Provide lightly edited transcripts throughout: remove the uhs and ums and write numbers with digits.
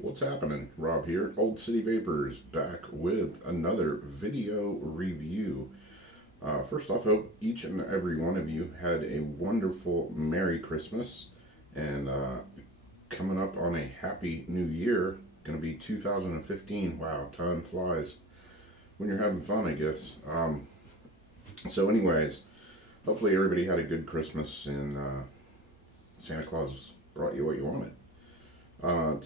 What's happening? Rob here, Old City Vapors, back with another video review. First off, I hope each and every one of you had a wonderful Merry Christmas, and coming up on a Happy New Year. Going to be 2015. Wow, time flies when you're having fun, I guess. So anyways, hopefully everybody had a good Christmas and Santa Claus brought you what you wanted.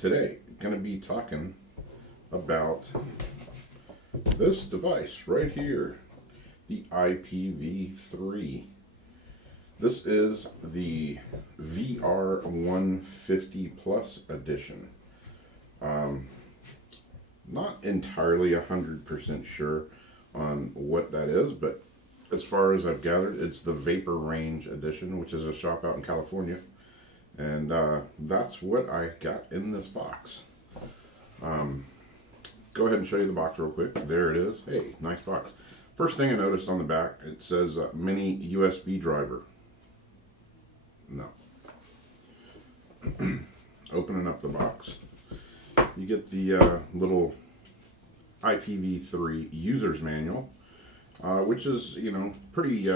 Today, going to be talking about this device right here, the iPV3. This is the VR150 Plus edition. Not entirely 100% sure on what that is, but as far as I've gathered, it's the Vapor Range edition, which is a shop out in California. And that's what I got in this box. Go ahead and show you the box real quick. There it is. Hey, nice box. First thing I noticed on the back, it says mini USB driver. No. Opening up the box, you get the little iPV3 user's manual, which is, you know, pretty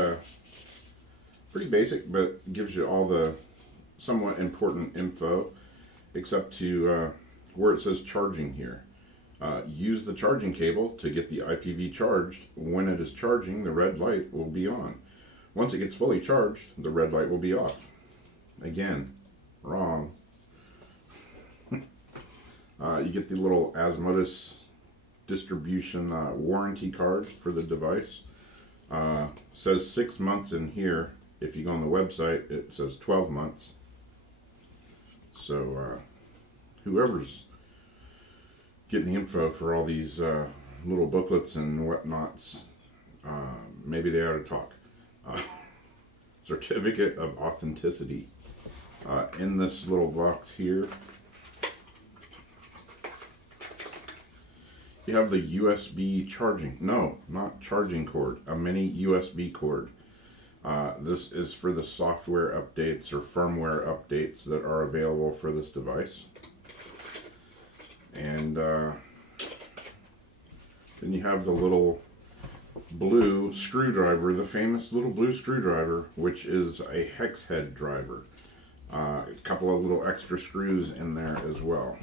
basic, but gives you all the somewhat important info, except to where it says charging here. Use the charging cable to get the IPV charged. When it is charging, the red light will be on. Once it gets fully charged, the red light will be off. Again, wrong. You get the little Asmodus distribution warranty card for the device. Says 6 months in here. If you go on the website, it says 12 months. So whoever's getting the info for all these little booklets and whatnots, maybe they ought to talk. Certificate of authenticity. In this little box here, you have the USB charging, no, not charging cord, a mini USB cord. This is for the software updates or firmware updates that are available for this device. And then you have the little blue screwdriver, the famous little blue screwdriver, which is a hex head driver. A couple of little extra screws in there as well.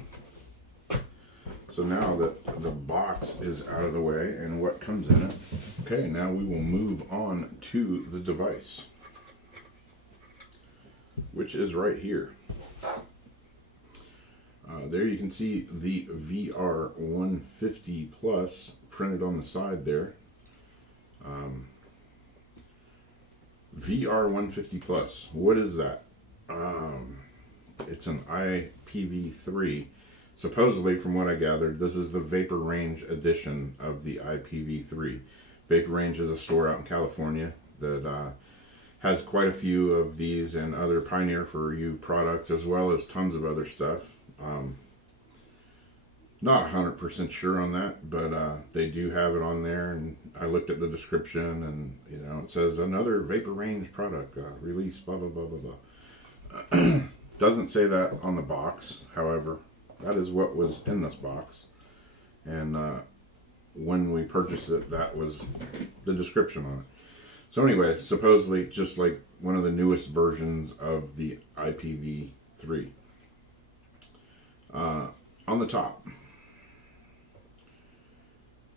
So now that the box is out of the way and what comes in it, okay, now we will move on to the device, which is right here. There you can see the VR150 Plus printed on the side there. VR150 Plus, what is that? It's an iPV3. Supposedly, from what I gathered, this is the Vapor Range edition of the iPV3. Vapor Range is a store out in California that has quite a few of these and other Pioneer for You products, as well as tons of other stuff. Not 100% sure on that, but they do have it on there, and I looked at the description, and you know, it says another Vapor Range product release, blah blah blah blah blah. Doesn't say that on the box, however. That is what was in this box, and when we purchased it, that was the description on it. So anyways, supposedly just like one of the newest versions of the iPV3. On the top,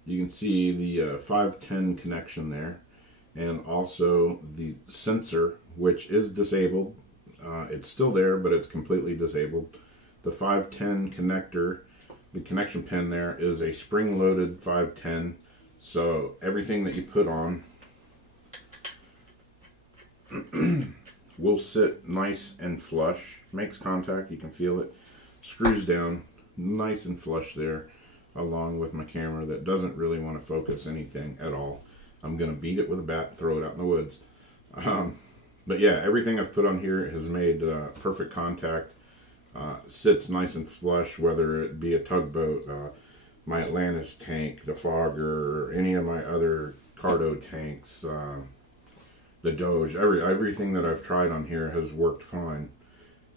you can see the 510 connection there, and also the sensor, which is disabled. It's still there, but it's completely disabled. The 510 connector, the connection pin there is a spring-loaded 510, so everything that you put on will sit nice and flush. Makes contact, you can feel it. Screws down nice and flush there, along with my camera that doesn't really want to focus anything at all. I'm going to beat it with a bat, throw it out in the woods. But yeah, everything I've put on here has made perfect contact. Sits nice and flush, whether it be a tugboat, my Atlantis tank, the Fogger, or any of my other Cardo tanks, the Doge. Everything that I've tried on here has worked fine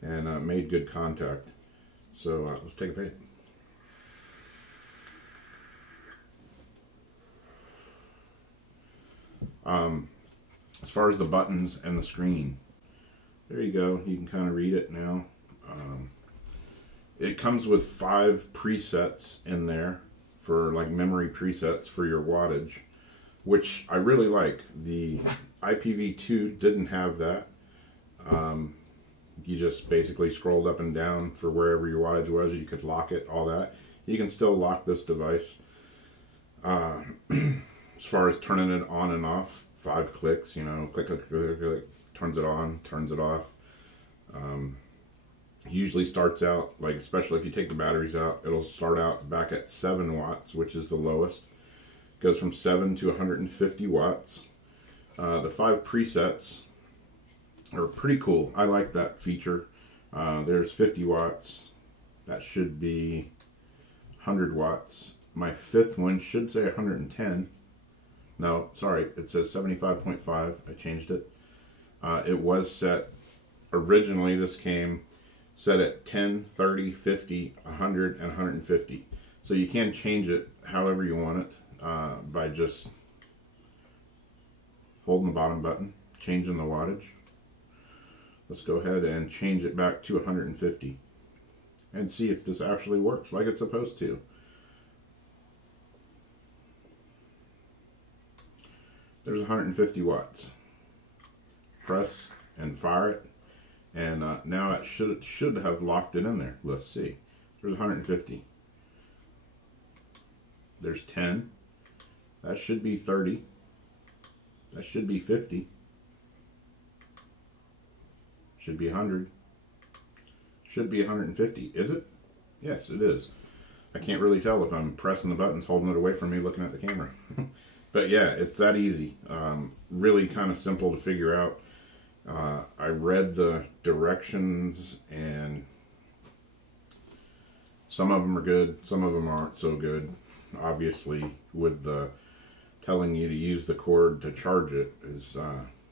and made good contact. So let's take a vape. As far as the buttons and the screen, there you go. You can kind of read it now. It comes with 5 presets in there for like memory presets for your wattage, which I really like. The iPV2 didn't have that. You just basically scrolled up and down for wherever your wattage was. You could lock it, all that. You can still lock this device. As far as turning it on and off, 5 clicks, you know, click, click, click, click, turns it on, turns it off. Usually starts out, like, especially if you take the batteries out, it'll start out back at 7 watts, which is the lowest. Goes from 7 to 150 watts. The 5 presets are pretty cool. I like that feature. There's 50 watts. That should be 100 watts. My 5th one should say 110. No, sorry, it says 75.5. I changed it. It was set, originally this came set at 10, 30, 50, 100, and 150. So you can change it however you want it by just holding the bottom button, changing the wattage. Let's go ahead and change it back to 150 and see if this actually works like it's supposed to. There's 150 watts. Press and fire it, and now it should have locked it in there. Let's see. There's 150. There's 10. That should be 30. That should be 50. Should be 100. Should be 150. Is it? Yes, it is. I can't really tell if I'm pressing the buttons, holding it away from me, looking at the camera. But yeah, it's that easy. Really kind of simple to figure out. I read the directions, and some of them are good, some of them aren't so good. Obviously, with the telling you to use the cord to charge it is,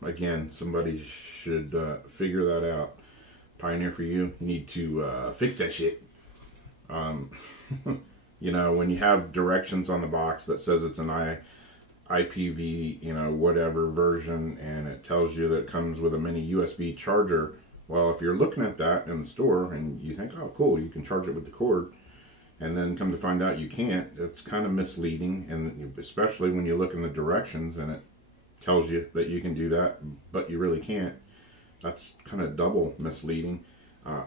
again, somebody should figure that out. Pioneer for you, you need to fix that shit. You know, when you have directions on the box that says it's an IPV, you know, whatever version, and it tells you that it comes with a mini USB charger. Well, if you're looking at that in the store and you think, oh, cool, you can charge it with the cord, and then come to find out you can't, it's kind of misleading. And especially when you look in the directions and it tells you that you can do that, but you really can't. That's kind of double misleading.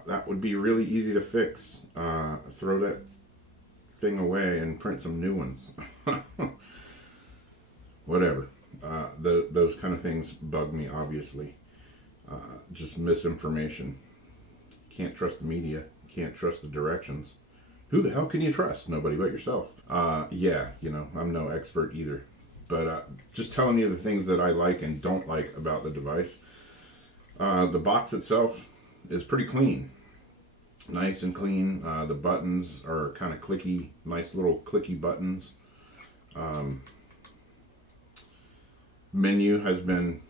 That would be really easy to fix. Throw that thing away and print some new ones. Whatever. Those kind of things bug me, obviously. Just misinformation. Can't trust the media. Can't trust the directions. Who the hell can you trust? Nobody but yourself. Yeah, you know, I'm no expert either. But just telling you the things that I like and don't like about the device. The box itself is pretty clean. Nice and clean. The buttons are kind of clicky. Nice little clicky buttons. Menu has been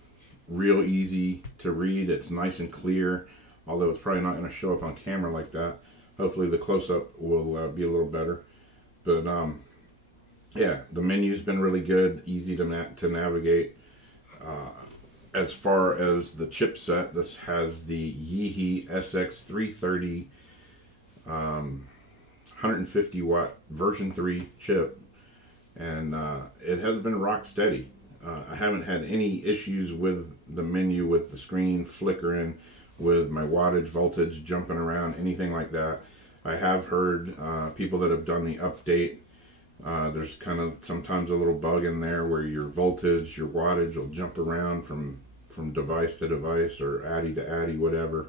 real easy to read. It's nice and clear, although it's probably not going to show up on camera like that. Hopefully the close-up will be a little better. But yeah, the menu's been really good, easy to navigate. As far as the chipset, this has the Yeehy SX330 150 watt version 3 chip, and it has been rock steady. I haven't had any issues with the menu, with the screen flickering, with my wattage, voltage jumping around, anything like that. I have heard people that have done the update, there's kind of sometimes a little bug in there where your voltage, your wattage will jump around from device to device or ADDI to ADDI, whatever.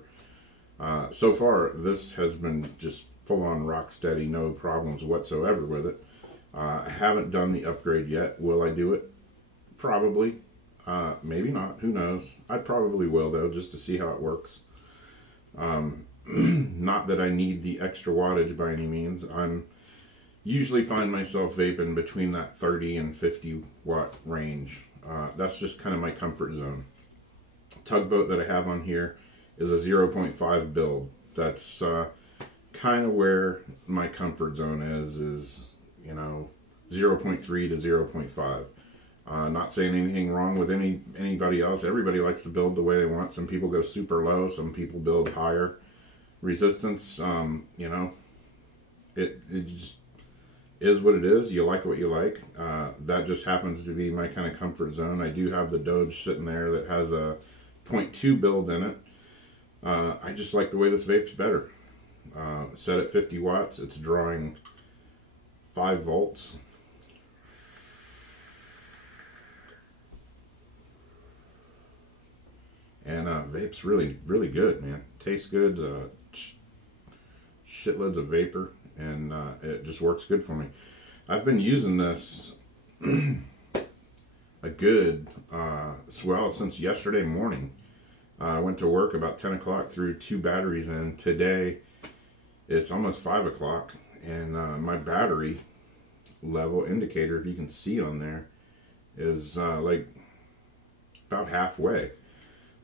So far, this has been just full-on rock steady, no problems whatsoever with it. I haven't done the upgrade yet. Will I do it? Probably. Maybe not. Who knows? I probably will, though, just to see how it works. Not that I need the extra wattage by any means. I'm usually find myself vaping between that 30 and 50 watt range. That's just kind of my comfort zone. Tugboat that I have on here is a 0.5 build. That's kind of where my comfort zone is, you know, 0.3 to 0.5. Not saying anything wrong with anybody else. Everybody likes to build the way they want. Some people go super low. Some people build higher resistance. You know, it just is what it is. You like what you like. That just happens to be my kind of comfort zone. I do have the Doge sitting there that has a 0.2 build in it. I just like the way this vape's better. Set at 50 watts. It's drawing 5 volts. And vape's really, really good, man. Tastes good. Shitloads of vapor, and it just works good for me. I've been using this a good, well, since yesterday morning. I went to work about 10 o'clock, threw 2 batteries in. Today, it's almost 5 o'clock, and my battery level indicator, if you can see on there, is like about halfway.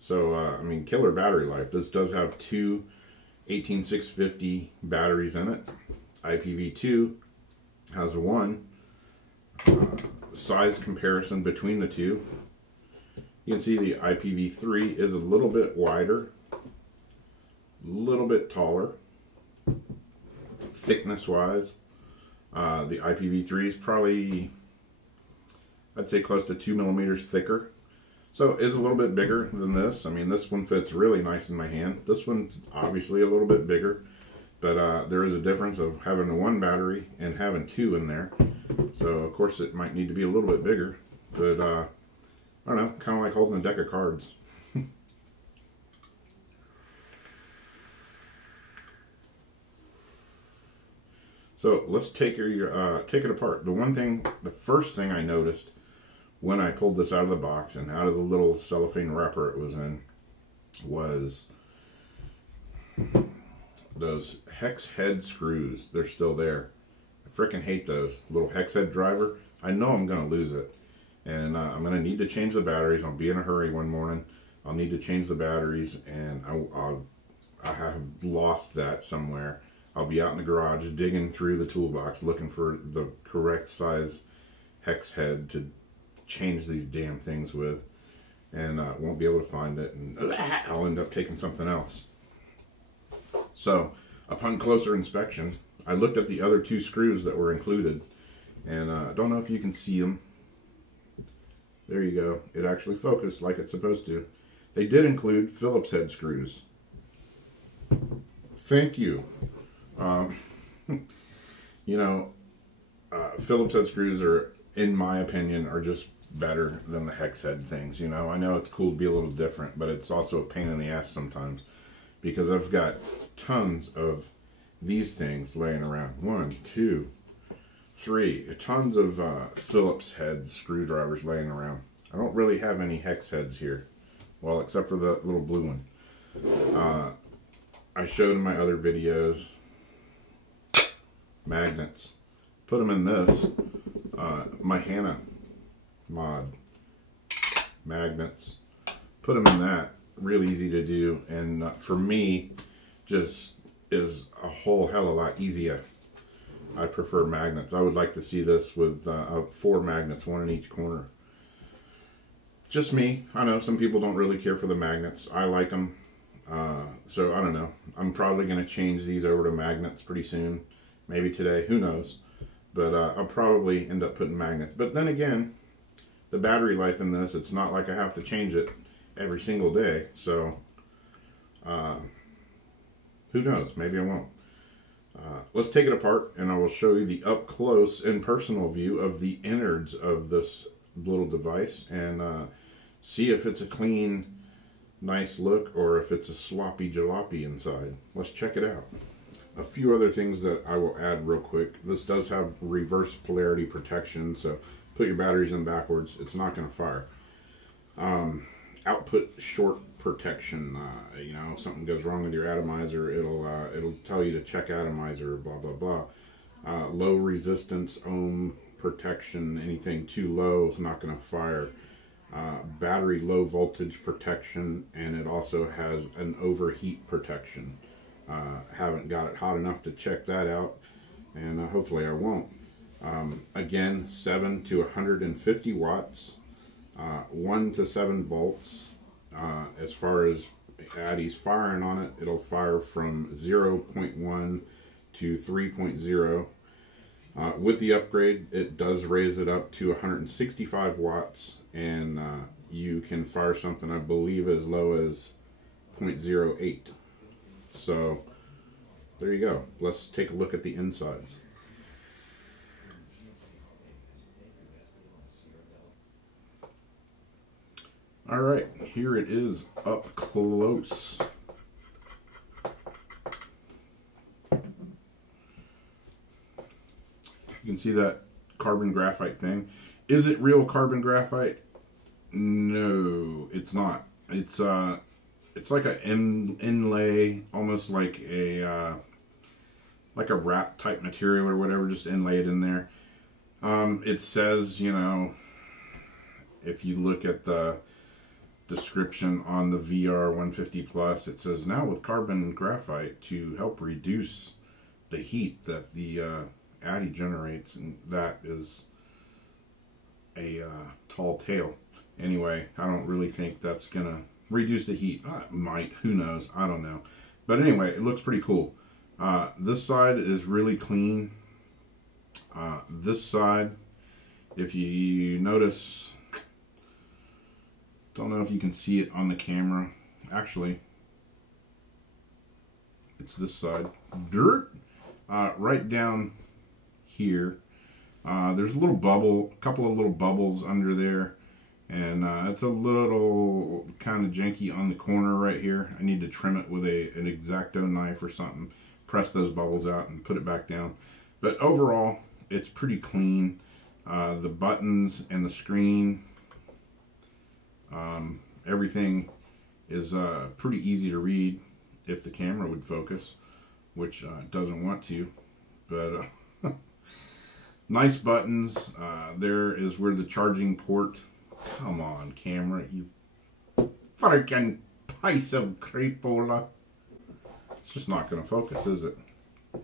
So, I mean, killer battery life. This does have 2 18650 batteries in it. iPV3 has 1. Size comparison between the two. You can see the iPV3 is a little bit wider, a little bit taller, thickness-wise. The iPV3 is probably, I'd say, close to 2 millimeters thicker. So it is a little bit bigger than this. I mean, this one fits really nice in my hand. This one's obviously a little bit bigger, but there is a difference of having 1 battery and having 2 in there. So of course it might need to be a little bit bigger, but I don't know, kind of like holding a deck of cards. So let's take it apart. The first thing I noticed when I pulled this out of the box and out of the little cellophane wrapper it was in was those hex head screws. They're still there. I freaking hate those. Little hex head driver. I know I'm going to lose it. And I'm going to need to change the batteries. I'll be in a hurry one morning. I'll need to change the batteries, and I have lost that somewhere. I'll be out in the garage digging through the toolbox looking for the correct size hex head to change these damn things with, and won't be able to find it, and I'll end up taking something else. So upon closer inspection, I looked at the other 2 screws that were included, and I don't know if you can see them. There you go. It actually focused like it's supposed to. They did include Phillips head screws. Thank you. You know, Phillips head screws are, in my opinion, are just better than the hex head things. You know, I know it's cool to be a little different, but it's also a pain in the ass sometimes, because I've got tons of these things laying around. 1, 2, 3, tons of Phillips head screwdrivers laying around. I don't really have any hex heads here, well, except for the little blue one. I showed in my other videos magnets. Put them in this. My Hannah mod magnets. Put them in that. Real easy to do, and for me, just is a whole hell of a lot easier. I prefer magnets. I would like to see this with 4 magnets, 1 in each corner. Just me. I know some people don't really care for the magnets. I like them. So I don't know. I'm probably going to change these over to magnets pretty soon. Maybe today. Who knows? But I'll probably end up putting magnets. But then again, the battery life in this, it's not like I have to change it every single day. So who knows? Maybe I won't. Let's take it apart, and I will show you the up close and personal view of the innards of this little device, and see if it's a clean, nice look, or if it's a sloppy jalopy inside. Let's check it out. A few other things that I will add real quick. This does have reverse polarity protection, so put your batteries in backwards, it's not going to fire. Output short protection. You know, if something goes wrong with your atomizer, it'll tell you to check atomizer, blah blah blah. Low resistance ohm protection. Anything too low is not going to fire. Battery low voltage protection, and it also has an overheat protection. Haven't got it hot enough to check that out, and hopefully I won't. Again, 7 to 150 watts, 1 to 7 volts. As far as Addy's firing on it, it'll fire from 0.1 to 3.0. With the upgrade, it does raise it up to 165 watts, and you can fire something, I believe, as low as 0.08. So there you go. Let's take a look at the insides. All right, here it is up close. You can see that carbon graphite thing. Is it real carbon graphite? No, it's not. It's like an inlay, almost like a wrap type material or whatever, just inlaid in there. It says, you know, if you look at the description on the VR150 Plus, it says now with carbon graphite to help reduce the heat that the Addy generates, and that is a tall tale. Anyway, I don't really think that's gonna reduce the heat. It might, who knows, I don't know. But anyway, it looks pretty cool. This side is really clean. This side, if you notice, don't know if you can see it on the camera. Actually, it's this side. Dirt. Right down here, there's a little bubble, a couple of little bubbles under there, and it's a little kind of janky on the corner right here. I need to trim it with an X-Acto knife or something, press those bubbles out and put it back down. But overall, it's pretty clean. The buttons and the screen, everything is pretty easy to read if the camera would focus, which it doesn't want to. But nice buttons. There is where the charging port. Come on, camera, you fucking piece of creepola. It's just not going to focus, is it? I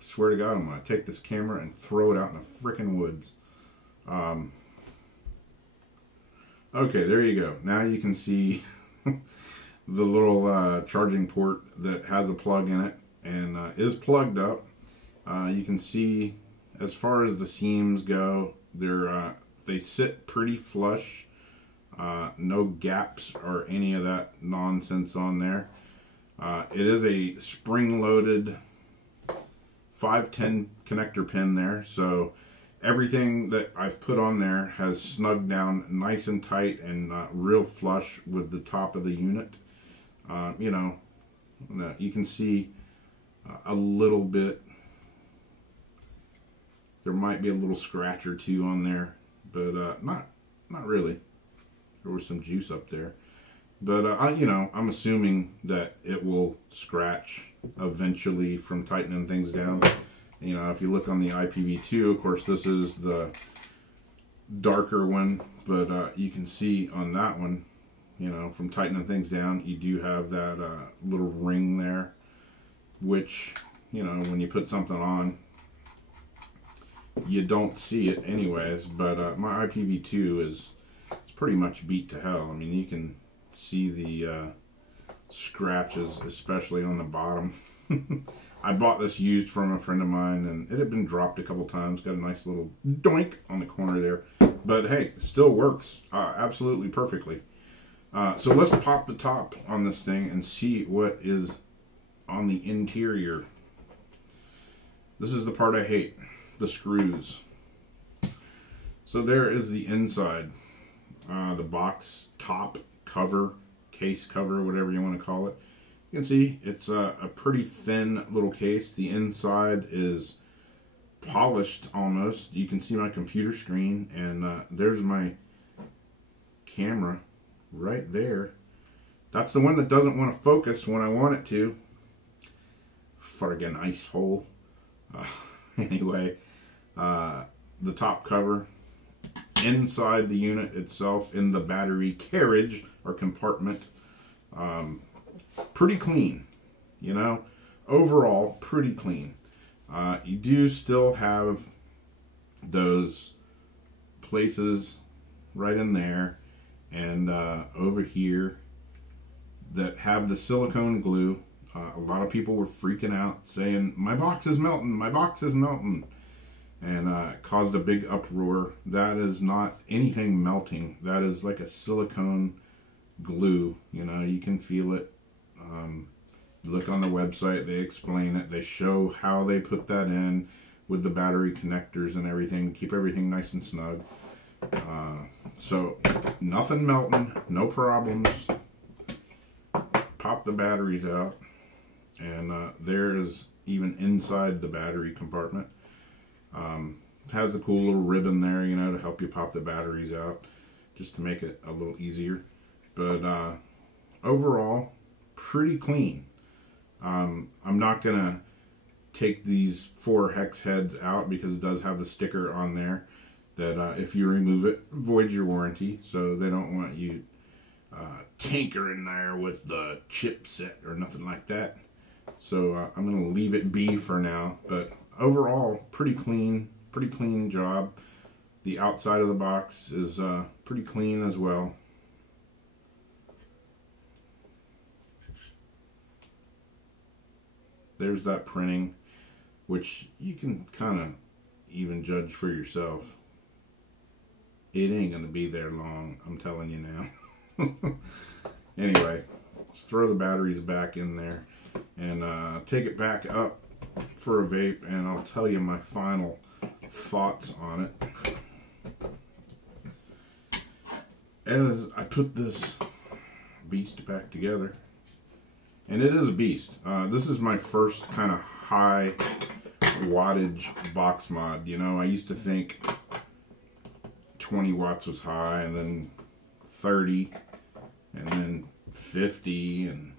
swear to God, I'm going to take this camera and throw it out in the frickin' woods. Okay, there you go. Now you can see the little charging port that has a plug in it and is plugged up. You can see, as far as the seams go, they sit pretty flush. No gaps or any of that nonsense on there. It is a spring-loaded 510 connector pin there, so everything that I've put on there has snugged down nice and tight and real flush with the top of the unit. You know, you can see a little bit. There might be a little scratch or two on there, but not really. There was some juice up there, but you know, I'm assuming that it will scratch eventually from tightening things down. You know, if you look on the iPV2, of course, this is the darker one, but you can see on that one, you know, from tightening things down, you do have that little ring there, which, you know, when you put something on, you don't see it anyways. But my iPV2 is pretty much beat to hell. I mean, you can see the scratches, especially on the bottom. I bought this used from a friend of mine, and it had been dropped a couple times. Got a nice little doink on the corner there. But hey, it still works absolutely perfectly. So let's pop the top on this thing and see what is on the interior. This is the part I hate, the screws. So there is the inside. The box top cover, case cover, whatever you want to call it. You can see it's a pretty thin little case. The inside is polished almost. You can see my computer screen, and there's my camera right there. That's the one that doesn't want to focus when I want it to. Friggin' ice hole. Anyway, the top cover. Inside the unit itself, in the battery carriage or compartment, pretty clean, you know, overall pretty clean. You do still have those places right in there and over here that have the silicone glue. A lot of people were freaking out saying, my box is melting, my box is melting, and it caused a big uproar. That is not anything melting. That is like a silicone glue. You know, you can feel it. You look on the website, they explain it. They show how they put that in with the battery connectors and everything to keep everything nice and snug. So nothing melting, no problems. Pop the batteries out, and there is even inside the battery compartment. Has the cool little ribbon there, you know, to help you pop the batteries out, just to make it a little easier. But overall, pretty clean. I'm not gonna take these 4 hex heads out because it does have the sticker on there that if you remove it, voids your warranty. So they don't want you tinkering there with the chipset or nothing like that. So I'm gonna leave it be for now. But overall, pretty clean job. The outside of the box is pretty clean as well. There's that printing, which you can kind of even judge for yourself. It ain't gonna be there long, I'm telling you now. Anyway, let's throw the batteries back in there and take it back up for a vape, and I'll tell you my final thoughts on it. As I put this beast back together, and it is a beast. This is my first kind of high wattage box mod. You know, I used to think 20 watts was high, and then 30, and then 50, and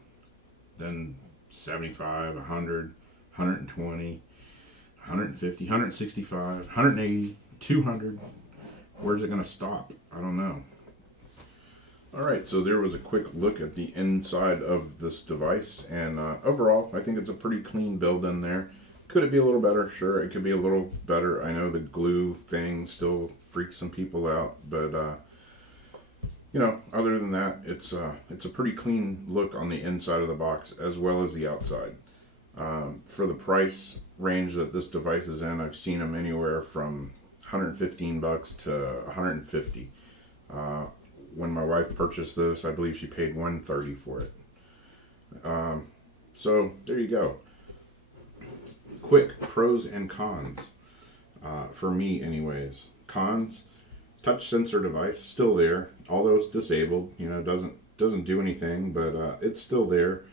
then 75, 100, 120, 150, 165, 180, 200. Where's it going to stop? I don't know. Alright, so there was a quick look at the inside of this device, and overall, I think it's a pretty clean build in there. Could it be a little better? Sure, it could be a little better. I know the glue thing still freaks some people out, but you know, other than that, it's a pretty clean look on the inside of the box as well as the outside. For the price range that this device is in, I've seen them anywhere from 115 bucks to 150. When my wife purchased this, I believe she paid 130 for it. So there you go. Quick pros and cons. For me anyways. Cons: touch sensor device, still there, although it's disabled. You know, doesn't do anything, but it's still there.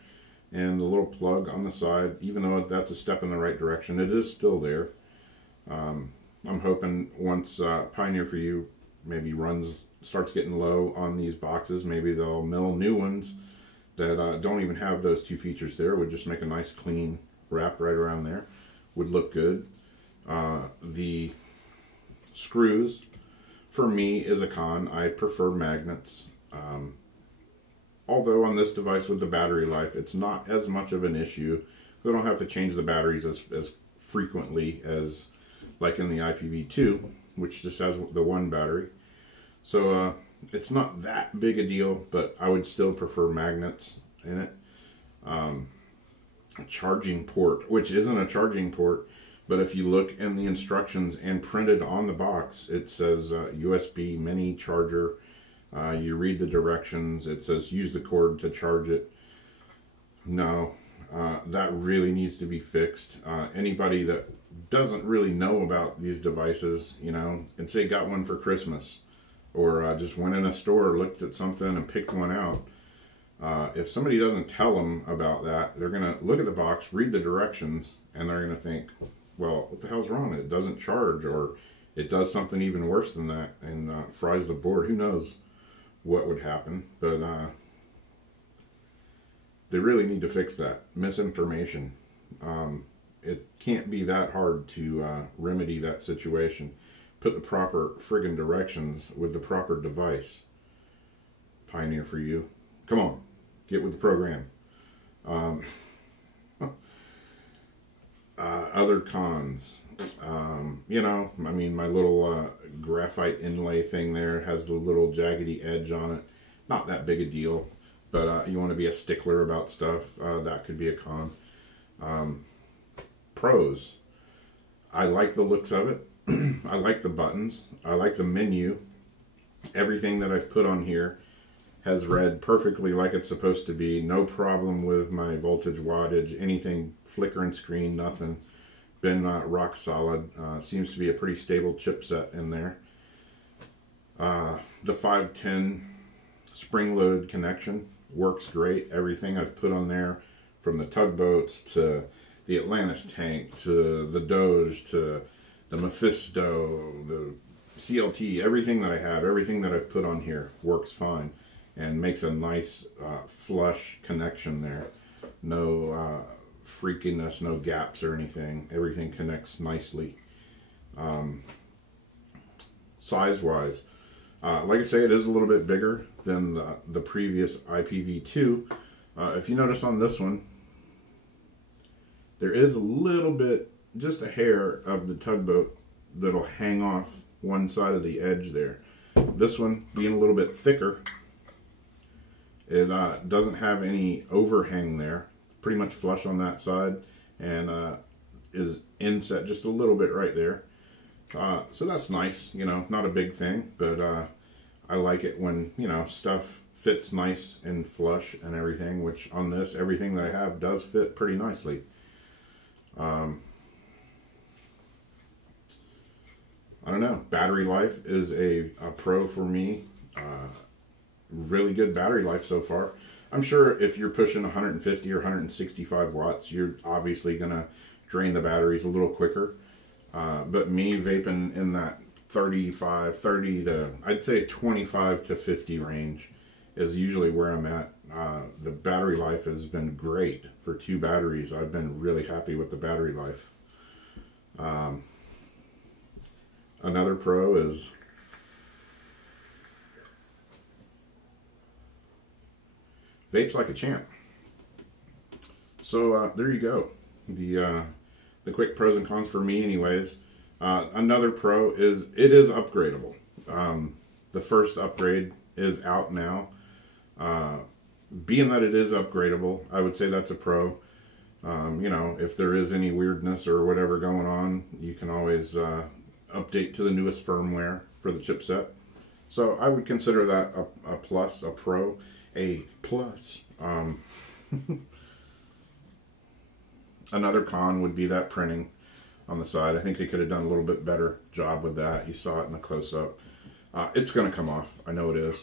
And the little plug on the side, even though that's a step in the right direction, it is still there. I'm hoping once Pioneer for You maybe starts getting low on these boxes, maybe they'll mill new ones that don't even have those 2 features there. Would just make a nice clean wrap right around there. Would look good. The screws, for me, is a con. I prefer magnets. Although on this device with the battery life, it's not as much of an issue. I don't have to change the batteries as frequently as like in the IPV2, which just has the 1 battery. So it's not that big a deal, but I would still prefer magnets in it. A charging port, which isn't a charging port, but if you look in the instructions and printed on the box, it says USB mini charger. You read the directions, it says use the cord to charge it. No, that really needs to be fixed. Anybody that doesn't really know about these devices, you know, and say got one for Christmas, or just went in a store, looked at something and picked one out. If somebody doesn't tell them about that, they're going to look at the box, read the directions, and they're going to think, well, what the hell's wrong? It doesn't charge, or it does something even worse than that and fries the board. Who knows what would happen? But they really need to fix that. Misinformation. It can't be that hard to remedy that situation. Put the proper friggin' directions with the proper device. Pioneer for You. Come on, get with the program. Other cons. You know, I mean, my little graphite inlay thing there has the little jaggedy edge on it. Not that big a deal, but you want to be a stickler about stuff, that could be a con. Pros. I like the looks of it. I like the buttons. I like the menu. Everything that I've put on here has read perfectly like it's supposed to be. No problem with my voltage, wattage, anything flickering screen, nothing. Been rock solid. Seems to be a pretty stable chipset in there. The 510 spring load connection works great. Everything I've put on there, from the tugboats to the Atlantis tank to the Doge to the Mephisto, the CLT, everything that I have, everything that I've put on here works fine and makes a nice flush connection there. No freakiness, no gaps or anything. Everything connects nicely. Size-wise, like I say, it is a little bit bigger than the previous IPV2. If you notice on this one, there is a little bit, just a hair of the tugboat that'll hang off one side of the edge there. This one being a little bit thicker, it doesn't have any overhang there. Pretty much flush on that side, and is inset just a little bit right there. So that's nice, you know, not a big thing, but I like it when, you know, stuff fits nice and flush and everything, which on this, everything that I have does fit pretty nicely. I don't know, battery life is a pro for me. Really good battery life so far. I'm sure if you're pushing 150 or 165 watts, you're obviously going to drain the batteries a little quicker. But me vaping in that 30 to, I'd say 25 to 50 range is usually where I'm at. The battery life has been great for 2 batteries. I've been really happy with the battery life. Another pro is vapes like a champ. So there you go. The quick pros and cons for me anyways. Another pro is it is upgradable. The first upgrade is out now. Being that it is upgradable, I would say that's a pro. You know, if there is any weirdness or whatever going on, you can always update to the newest firmware for the chipset. So I would consider that a plus, a pro, a plus. Another con would be that printing on the side. I think they could have done a little bit better job with that. You saw it in the close-up. It's going to come off. I know it is.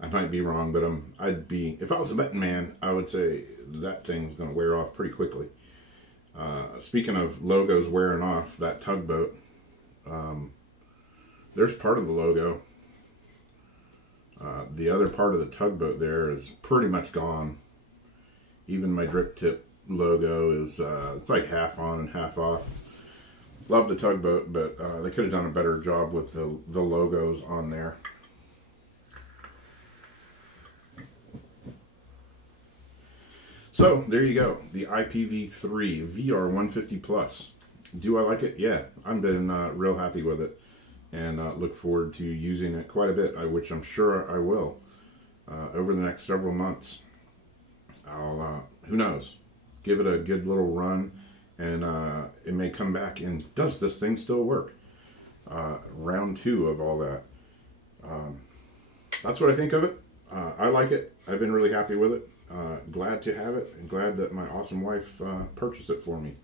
I might be wrong, but if I was a betting man, I would say that thing's going to wear off pretty quickly. Speaking of logos wearing off, that tugboat, there's part of the logo. The other part of the tugboat there is pretty much gone. Even my drip tip logo is, it's like half on and half off. Love the tugboat, but they could have done a better job with the logos on there. So there you go, the IPV3 VR150 Plus. Do I like it? Yeah, I've been real happy with it, and look forward to using it quite a bit, which I'm sure I will over the next several months. I'll, who knows, give it a good little run, and it may come back and does this thing still work? Round 2 of all that. That's what I think of it. I like it. I've been really happy with it. Glad to have it, and glad that my awesome wife purchased it for me.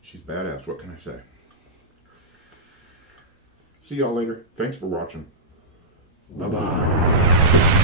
She's badass, what can I say? See y'all later. Thanks for watching. Bye-bye.